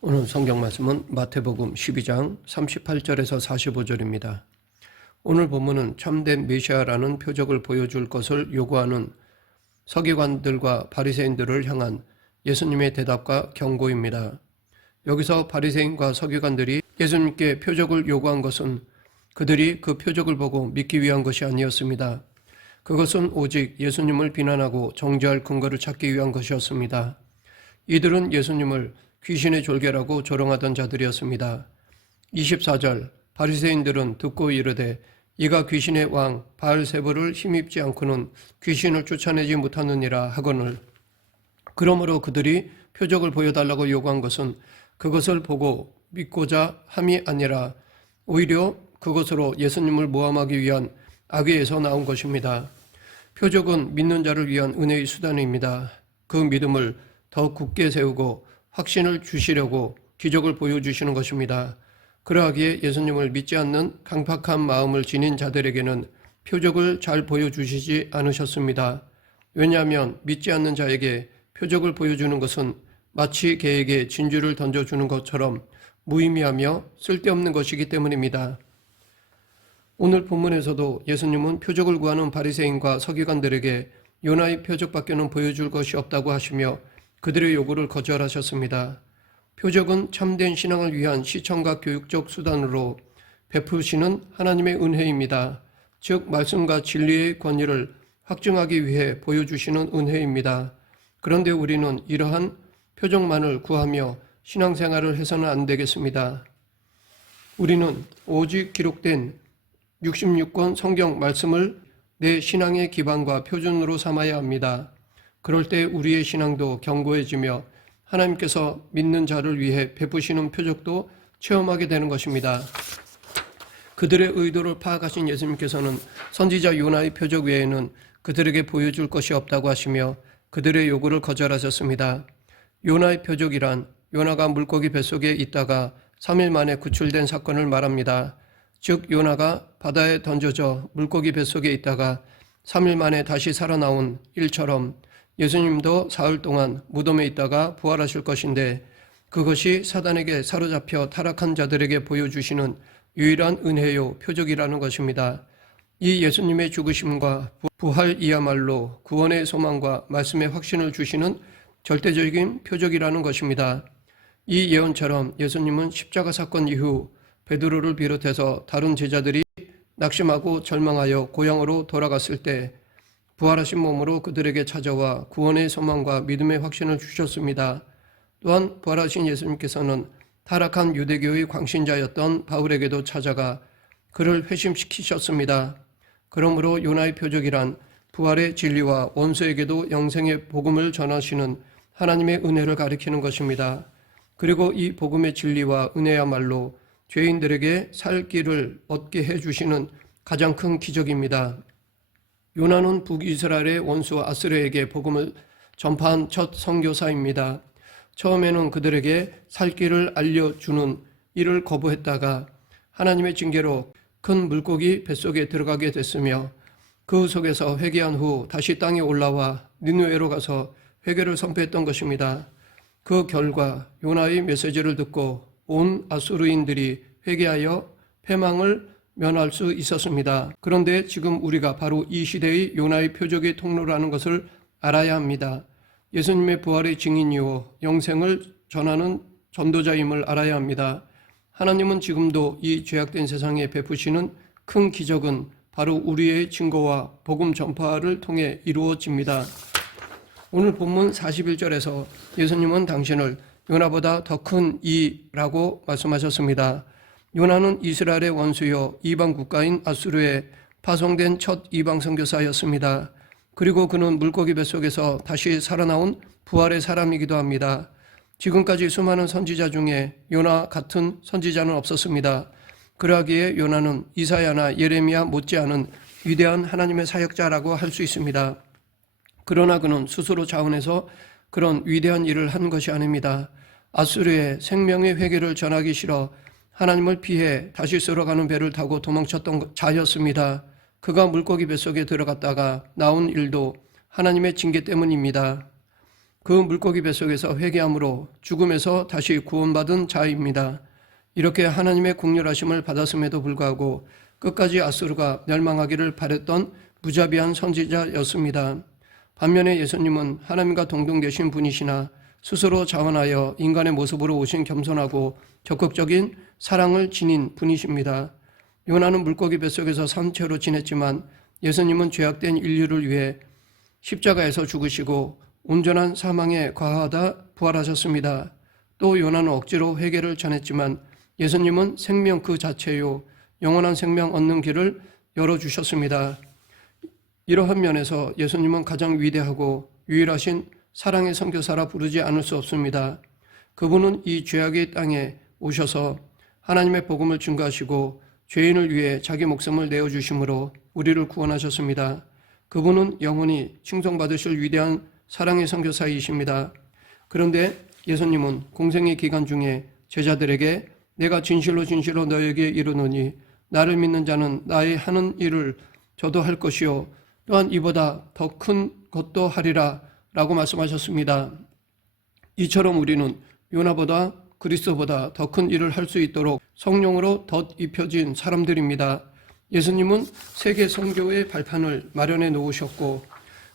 오늘 성경 말씀은 마태복음 12장 38절에서 45절입니다. 오늘 본문은 참된 메시아라는 표적을 보여줄 것을 요구하는 서기관들과 바리새인들을 향한 예수님의 대답과 경고입니다. 여기서 바리새인과 서기관들이 예수님께 표적을 요구한 것은 그들이 그 표적을 보고 믿기 위한 것이 아니었습니다. 그것은 오직 예수님을 비난하고 정죄할 근거를 찾기 위한 것이었습니다. 이들은 예수님을 귀신의 졸개라고 조롱하던 자들이었습니다. 24절 바리새인들은 듣고 이르되 이가 귀신의 왕 바알세불을 힘입지 않고는 귀신을 쫓아내지 못하느니라 하거늘. 그러므로 그들이 표적을 보여달라고 요구한 것은 그것을 보고 믿고자 함이 아니라 오히려 그것으로 예수님을 모함하기 위한 악의에서 나온 것입니다. 표적은 믿는 자를 위한 은혜의 수단입니다. 그 믿음을 더 굳게 세우고 확신을 주시려고 기적을 보여주시는 것입니다. 그러하기에 예수님을 믿지 않는 강팍한 마음을 지닌 자들에게는 표적을 잘 보여주시지 않으셨습니다. 왜냐하면 믿지 않는 자에게 표적을 보여주는 것은 마치 개에게 진주를 던져주는 것처럼 무의미하며 쓸데없는 것이기 때문입니다. 오늘 본문에서도 예수님은 표적을 구하는 바리새인과 서기관들에게 요나의 표적밖에는 보여줄 것이 없다고 하시며 그들의 요구를 거절하셨습니다. 표적은 참된 신앙을 위한 시청과 교육적 수단으로 베푸시는 하나님의 은혜입니다. 즉 말씀과 진리의 권위를 확증하기 위해 보여주시는 은혜입니다. 그런데 우리는 이러한 표적만을 구하며 신앙생활을 해서는 안 되겠습니다. 우리는 오직 기록된 66권 성경 말씀을 내 신앙의 기반과 표준으로 삼아야 합니다. 그럴 때 우리의 신앙도 견고해지며 하나님께서 믿는 자를 위해 베푸시는 표적도 체험하게 되는 것입니다. 그들의 의도를 파악하신 예수님께서는 선지자 요나의 표적 외에는 그들에게 보여줄 것이 없다고 하시며 그들의 요구를 거절하셨습니다. 요나의 표적이란 요나가 물고기 뱃속에 있다가 3일 만에 구출된 사건을 말합니다. 즉 요나가 바다에 던져져 물고기 뱃속에 있다가 3일 만에 다시 살아나온 일처럼 예수님도 사흘 동안 무덤에 있다가 부활하실 것인데 그것이 사단에게 사로잡혀 타락한 자들에게 보여주시는 유일한 은혜요 표적이라는 것입니다. 이 예수님의 죽으심과 부활이야말로 구원의 소망과 말씀의 확신을 주시는 절대적인 표적이라는 것입니다. 이 예언처럼 예수님은 십자가 사건 이후 베드로를 비롯해서 다른 제자들이 낙심하고 절망하여 고향으로 돌아갔을 때 부활하신 몸으로 그들에게 찾아와 구원의 소망과 믿음의 확신을 주셨습니다. 또한 부활하신 예수님께서는 타락한 유대교의 광신자였던 바울에게도 찾아가 그를 회심시키셨습니다. 그러므로 요나의 표적이란 부활의 진리와 원수에게도 영생의 복음을 전하시는 하나님의 은혜를 가리키는 것입니다. 그리고 이 복음의 진리와 은혜야말로 죄인들에게 살 길을 얻게 해주시는 가장 큰 기적입니다. 요나는 북이스라엘의 원수 아스르에게 복음을 전파한 첫 선교사입니다. 처음에는 그들에게 살 길을 알려주는 일을 거부했다가 하나님의 징계로 큰 물고기 뱃속에 들어가게 됐으며 그 속에서 회개한 후 다시 땅에 올라와 니느웨로 가서 회개를 선포했던 것입니다. 그 결과 요나의 메시지를 듣고 온 아수르인들이 회개하여 패망을 면할 수 있었습니다. 그런데 지금 우리가 바로 이 시대의 요나의 표적의 통로라는 것을 알아야 합니다. 예수님의 부활의 증인이요 영생을 전하는 전도자임을 알아야 합니다. 하나님은 지금도 이 죄악된 세상에 베푸시는 큰 기적은 바로 우리의 증거와 복음 전파를 통해 이루어집니다. 오늘 본문 41절에서 예수님은 당신을 요나보다 더 큰 이라고 말씀하셨습니다. 요나는 이스라엘의 원수요 이방 국가인 아수르에 파송된 첫 이방 선교사였습니다. 그리고 그는 물고기 뱃속에서 다시 살아나온 부활의 사람이기도 합니다. 지금까지 수많은 선지자 중에 요나 같은 선지자는 없었습니다. 그러기에 요나는 이사야나 예레미야 못지않은 위대한 하나님의 사역자라고 할 수 있습니다. 그러나 그는 스스로 자원해서 그런 위대한 일을 한 것이 아닙니다. 아수르의 생명의 회개를 전하기 싫어 하나님을 피해 다시 쓸어가는 배를 타고 도망쳤던 자였습니다. 그가 물고기 뱃속에 들어갔다가 나온 일도 하나님의 징계 때문입니다. 그 물고기 뱃속에서 회개함으로 죽음에서 다시 구원받은 자입니다. 이렇게 하나님의 긍휼하심을 받았음에도 불구하고 끝까지 아수르가 멸망하기를 바랬던 무자비한 선지자였습니다. 반면에 예수님은 하나님과 동등 계신 분이시나 스스로 자원하여 인간의 모습으로 오신 겸손하고 적극적인 사랑을 지닌 분이십니다. 요나는 물고기 뱃속에서 산채로 지냈지만 예수님은 죄악된 인류를 위해 십자가에서 죽으시고 온전한 사망에 과하다 부활하셨습니다. 또 요나는 억지로 회개를 전했지만 예수님은 생명 그 자체요 영원한 생명 얻는 길을 열어주셨습니다. 이러한 면에서 예수님은 가장 위대하고 유일하신 사랑의 선교사라 부르지 않을 수 없습니다. 그분은 이 죄악의 땅에 오셔서 하나님의 복음을 증거하시고 죄인을 위해 자기 목숨을 내어주심으로 우리를 구원하셨습니다. 그분은 영원히 칭송받으실 위대한 사랑의 선교사이십니다. 그런데 예수님은 공생의 기간 중에 제자들에게 내가 진실로 진실로 너에게 이르노니 나를 믿는 자는 나의 하는 일을 저도 할 것이요 또한 이보다 더 큰 것도 하리라 라고 말씀하셨습니다. 이처럼 우리는 요나보다 그리스도보다 더 큰 일을 할 수 있도록 성령으로 덧입혀진 사람들입니다. 예수님은 세계 선교의 발판을 마련해 놓으셨고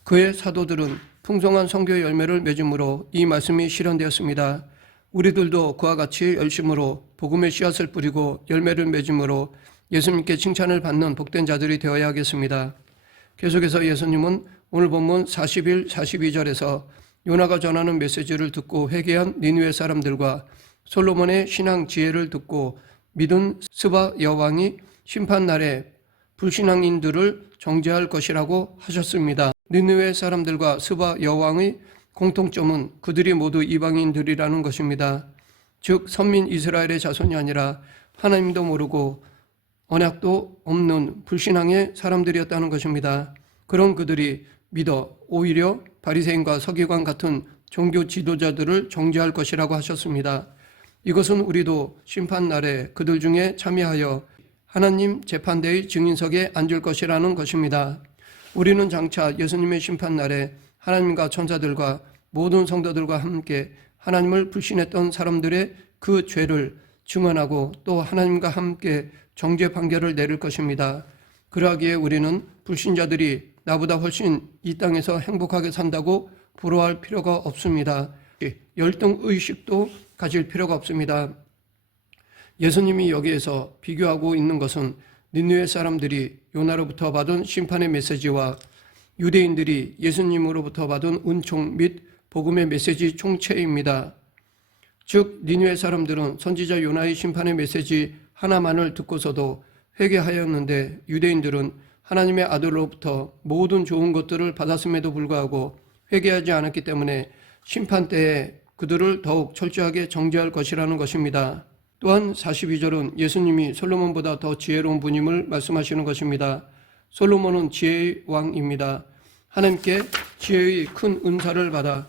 그의 사도들은 풍성한 선교의 열매를 맺음으로 이 말씀이 실현되었습니다. 우리들도 그와 같이 열심으로 복음의 씨앗을 뿌리고 열매를 맺음으로 예수님께 칭찬을 받는 복된 자들이 되어야 하겠습니다. 계속해서 예수님은 오늘 본문 41, 42절에서 요나가 전하는 메시지를 듣고 회개한 니느웨 사람들과 솔로몬의 신앙 지혜를 듣고 믿은 스바 여왕이 심판날에 불신앙인들을 정죄할 것이라고 하셨습니다. 니느웨 사람들과 스바 여왕의 공통점은 그들이 모두 이방인들이라는 것입니다. 즉 선민 이스라엘의 자손이 아니라 하나님도 모르고 언약도 없는 불신앙의 사람들이었다는 것입니다. 그런 그들이 믿어 오히려 바리새인과 서기관 같은 종교 지도자들을 정죄할 것이라고 하셨습니다. 이것은 우리도 심판날에 그들 중에 참여하여 하나님 재판대의 증인석에 앉을 것이라는 것입니다. 우리는 장차 예수님의 심판날에 하나님과 천사들과 모든 성도들과 함께 하나님을 불신했던 사람들의 그 죄를 증언하고 또 하나님과 함께 정죄 판결을 내릴 것입니다. 그러하기에 우리는 불신자들이 나보다 훨씬 이 땅에서 행복하게 산다고 부러워할 필요가 없습니다. 열등의식도 가질 필요가 없습니다. 예수님이 여기에서 비교하고 있는 것은 니느웨 사람들이 요나로부터 받은 심판의 메시지와 유대인들이 예수님으로부터 받은 은총 및 복음의 메시지 총체입니다. 즉 니느웨 사람들은 선지자 요나의 심판의 메시지 하나만을 듣고서도 회개하였는데 유대인들은 하나님의 아들로부터 모든 좋은 것들을 받았음에도 불구하고 회개하지 않았기 때문에 심판 때에 그들을 더욱 철저하게 정죄할 것이라는 것입니다. 또한 42절은 예수님이 솔로몬보다 더 지혜로운 분임을 말씀하시는 것입니다. 솔로몬은 지혜의 왕입니다. 하나님께 지혜의 큰 은사를 받아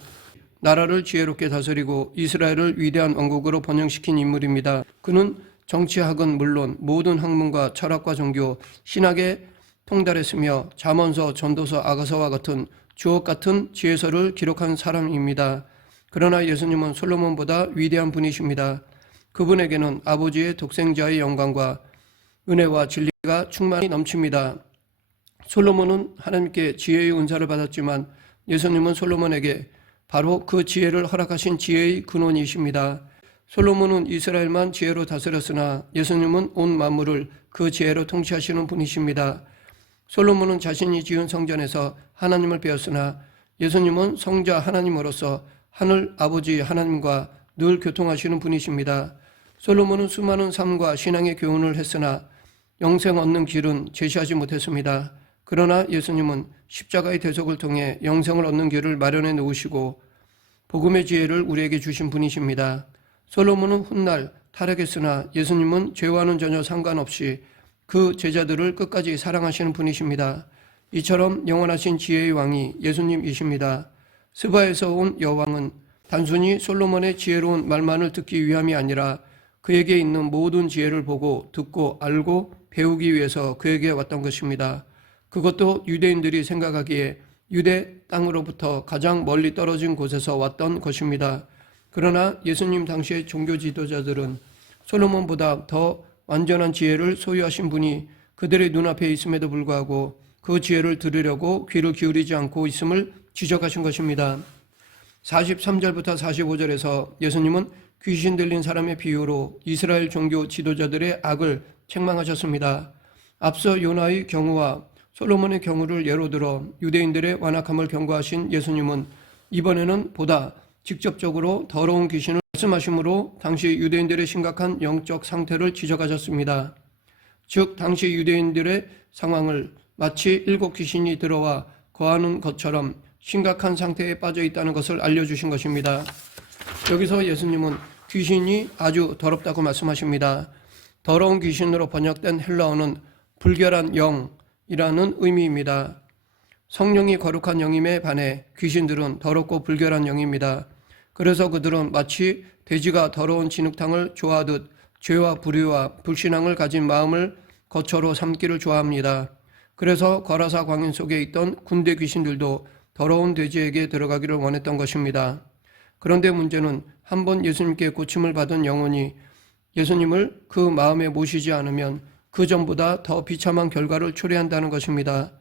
나라를 지혜롭게 다스리고 이스라엘을 위대한 왕국으로 번영시킨 인물입니다. 그는 정치학은 물론 모든 학문과 철학과 종교, 신학에 통달했으며 잠언서, 전도서, 아가서와 같은 주옥 같은 지혜서를 기록한 사람입니다. 그러나 예수님은 솔로몬보다 위대한 분이십니다. 그분에게는 아버지의 독생자의 영광과 은혜와 진리가 충만히 넘칩니다. 솔로몬은 하나님께 지혜의 은사를 받았지만 예수님은 솔로몬에게 바로 그 지혜를 허락하신 지혜의 근원이십니다. 솔로몬은 이스라엘만 지혜로 다스렸으나 예수님은 온 만물을 그 지혜로 통치하시는 분이십니다. 솔로몬은 자신이 지은 성전에서 하나님을 배웠으나 예수님은 성자 하나님으로서 하늘 아버지 하나님과 늘 교통하시는 분이십니다. 솔로몬은 수많은 삶과 신앙의 교훈을 했으나 영생 얻는 길은 제시하지 못했습니다. 그러나 예수님은 십자가의 대속을 통해 영생을 얻는 길을 마련해 놓으시고 복음의 지혜를 우리에게 주신 분이십니다. 솔로몬은 훗날 타락했으나 예수님은 죄와는 전혀 상관없이 그 제자들을 끝까지 사랑하시는 분이십니다. 이처럼 영원하신 지혜의 왕이 예수님이십니다. 스바에서 온 여왕은 단순히 솔로몬의 지혜로운 말만을 듣기 위함이 아니라 그에게 있는 모든 지혜를 보고 듣고 알고 배우기 위해서 그에게 왔던 것입니다. 그것도 유대인들이 생각하기에 유대 땅으로부터 가장 멀리 떨어진 곳에서 왔던 것입니다. 그러나 예수님 당시의 종교 지도자들은 솔로몬보다 더 완전한 지혜를 소유하신 분이 그들의 눈앞에 있음에도 불구하고 그 지혜를 들으려고 귀를 기울이지 않고 있음을 지적하신 것입니다. 43절부터 45절에서 예수님은 귀신 들린 사람의 비유로 이스라엘 종교 지도자들의 악을 책망하셨습니다. 앞서 요나의 경우와 솔로몬의 경우를 예로 들어 유대인들의 완악함을 경고하신 예수님은 이번에는 보다 직접적으로 더러운 귀신을 말씀하심으로 당시 유대인들의 심각한 영적 상태를 지적하셨습니다. 즉 당시 유대인들의 상황을 마치 7 귀신이 들어와 거하는 것처럼 심각한 상태에 빠져 있다는 것을 알려주신 것입니다. 여기서 예수님은 귀신이 아주 더럽다고 말씀하십니다. 더러운 귀신으로 번역된 헬라어는 불결한 영이라는 의미입니다. 성령이 거룩한 영임에 반해 귀신들은 더럽고 불결한 영입니다. 그래서 그들은 마치 돼지가 더러운 진흙탕을 좋아하듯 죄와 불의와 불신앙을 가진 마음을 거처로 삼기를 좋아합니다. 그래서 거라사 광인 속에 있던 군대 귀신들도 더러운 돼지에게 들어가기를 원했던 것입니다. 그런데 문제는 한번 예수님께 고침을 받은 영혼이 예수님을 그 마음에 모시지 않으면 그 전보다 더 비참한 결과를 초래한다는 것입니다.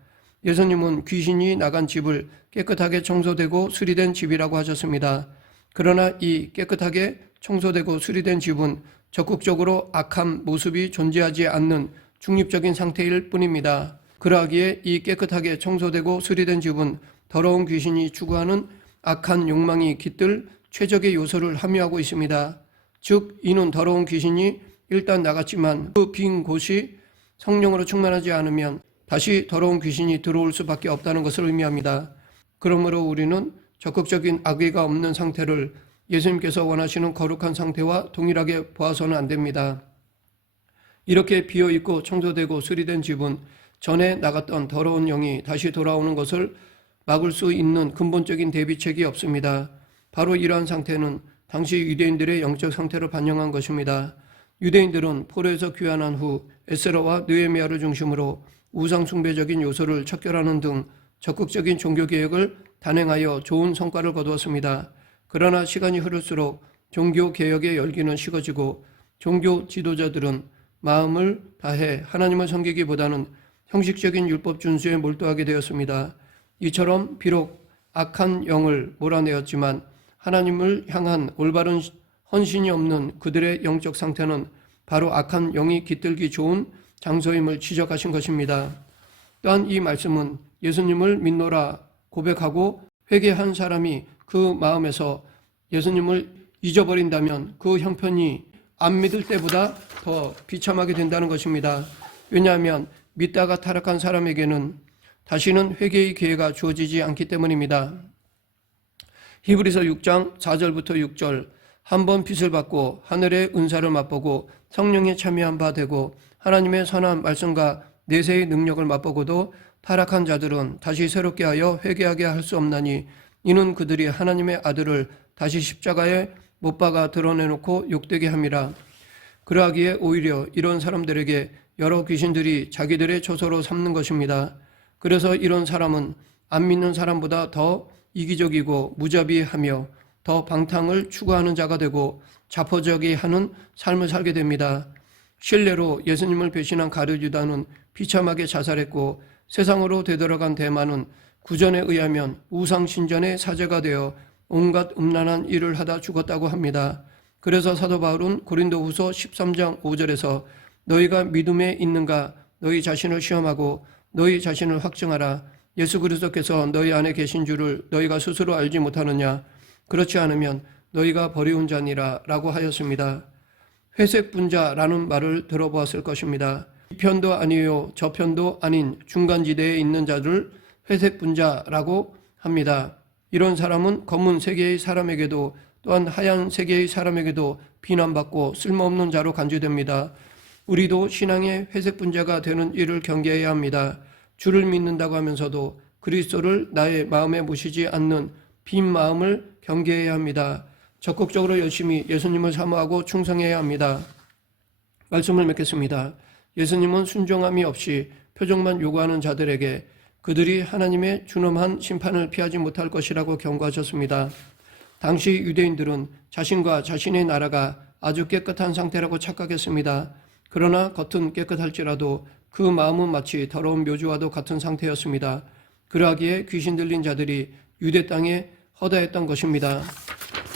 예수님은 귀신이 나간 집을 깨끗하게 청소되고 수리된 집이라고 하셨습니다. 그러나 이 깨끗하게 청소되고 수리된 집은 적극적으로 악한 모습이 존재하지 않는 중립적인 상태일 뿐입니다. 그러하기에 이 깨끗하게 청소되고 수리된 집은 더러운 귀신이 추구하는 악한 욕망이 깃들 최적의 요소를 함유하고 있습니다. 즉 이는 더러운 귀신이 일단 나갔지만 그 빈 곳이 성령으로 충만하지 않으면 다시 더러운 귀신이 들어올 수밖에 없다는 것을 의미합니다. 그러므로 우리는 적극적인 악의가 없는 상태를 예수님께서 원하시는 거룩한 상태와 동일하게 보아서는 안 됩니다. 이렇게 비어있고 청소되고 수리된 집은 전에 나갔던 더러운 영이 다시 돌아오는 것을 막을 수 있는 근본적인 대비책이 없습니다. 바로 이러한 상태는 당시 유대인들의 영적 상태를 반영한 것입니다. 유대인들은 포로에서 귀환한 후 에스라와 느헤미야를 중심으로 우상 숭배적인 요소를 척결하는 등 적극적인 종교개혁을 단행하여 좋은 성과를 거두었습니다. 그러나 시간이 흐를수록 종교개혁의 열기는 식어지고 종교 지도자들은 마음을 다해 하나님을 섬기기보다는 형식적인 율법 준수에 몰두하게 되었습니다. 이처럼 비록 악한 영을 몰아내었지만 하나님을 향한 올바른 헌신이 없는 그들의 영적 상태는 바로 악한 영이 깃들기 좋은 장소임을 지적하신 것입니다. 또한 이 말씀은 예수님을 믿노라 고백하고 회개한 사람이 그 마음에서 예수님을 잊어버린다면 그 형편이 안 믿을 때보다 더 비참하게 된다는 것입니다. 왜냐하면 믿다가 타락한 사람에게는 다시는 회개의 기회가 주어지지 않기 때문입니다. 히브리서 6장 4절부터 6절 한번 빚을 받고 하늘의 은사를 맛보고 성령에 참여한 바 되고 하나님의 선한 말씀과 내세의 능력을 맛보고도 타락한 자들은 다시 새롭게 하여 회개하게 할 수 없나니 이는 그들이 하나님의 아들을 다시 십자가에 못 박아 드러내놓고 욕되게 함이라. 그러하기에 오히려 이런 사람들에게 여러 귀신들이 자기들의 처소로 삼는 것입니다. 그래서 이런 사람은 안 믿는 사람보다 더 이기적이고 무자비하며 더 방탕을 추구하는 자가 되고 자포자기하는 삶을 살게 됩니다. 실례로 예수님을 배신한 가룟 유다는 비참하게 자살했고 세상으로 되돌아간 대마는 구전에 의하면 우상신전의 사제가 되어 온갖 음란한 일을 하다 죽었다고 합니다. 그래서 사도 바울은 고린도후서 13장 5절에서 너희가 믿음에 있는가 너희 자신을 시험하고 너희 자신을 확증하라. 예수 그리스도께서 너희 안에 계신 줄을 너희가 스스로 알지 못하느냐. 그렇지 않으면 너희가 버리운 자니라 라고 하였습니다. 회색 분자라는 말을 들어보았을 것입니다. 이 편도 아니요 저 편도 아닌 중간지대에 있는 자를 회색 분자라고 합니다. 이런 사람은 검은 세계의 사람에게도 또한 하얀 세계의 사람에게도 비난받고 쓸모없는 자로 간주됩니다. 우리도 신앙의 회색 분자가 되는 일을 경계해야 합니다. 주를 믿는다고 하면서도 그리스도를 나의 마음에 모시지 않는 빈 마음을 경계해야 합니다. 적극적으로 열심히 예수님을 사모하고 충성해야 합니다. 말씀을 맺겠습니다. 예수님은 순종함이 없이 표적만 요구하는 자들에게 그들이 하나님의 준엄한 심판을 피하지 못할 것이라고 경고하셨습니다. 당시 유대인들은 자신과 자신의 나라가 아주 깨끗한 상태라고 착각했습니다. 그러나 겉은 깨끗할지라도 그 마음은 마치 더러운 묘지와도 같은 상태였습니다. 그러하기에 귀신 들린 자들이 유대 땅에 허다했던 것입니다.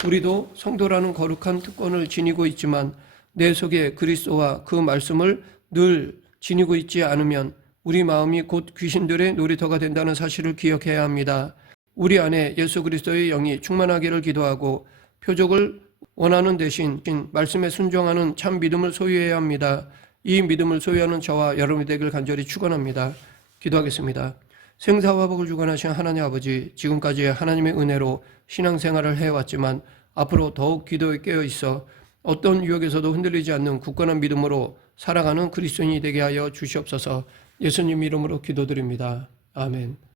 우리도 성도라는 거룩한 특권을 지니고 있지만 내 속에 그리스도와 그 말씀을 늘 지니고 있지 않으면 우리 마음이 곧 귀신들의 놀이터가 된다는 사실을 기억해야 합니다. 우리 안에 예수 그리스도의 영이 충만하기를 기도하고 표적을 원하는 대신 말씀에 순종하는 참 믿음을 소유해야 합니다. 이 믿음을 소유하는 저와 여러분이 되길 간절히 축원합니다. 기도하겠습니다. 생사화복을 주관하신 하나님 아버지, 지금까지 하나님의 은혜로 신앙생활을 해왔지만 앞으로 더욱 기도에 깨어 있어 어떤 유혹에서도 흔들리지 않는 굳건한 믿음으로 살아가는 그리스도인이 되게 하여 주시옵소서. 예수님 이름으로 기도드립니다. 아멘.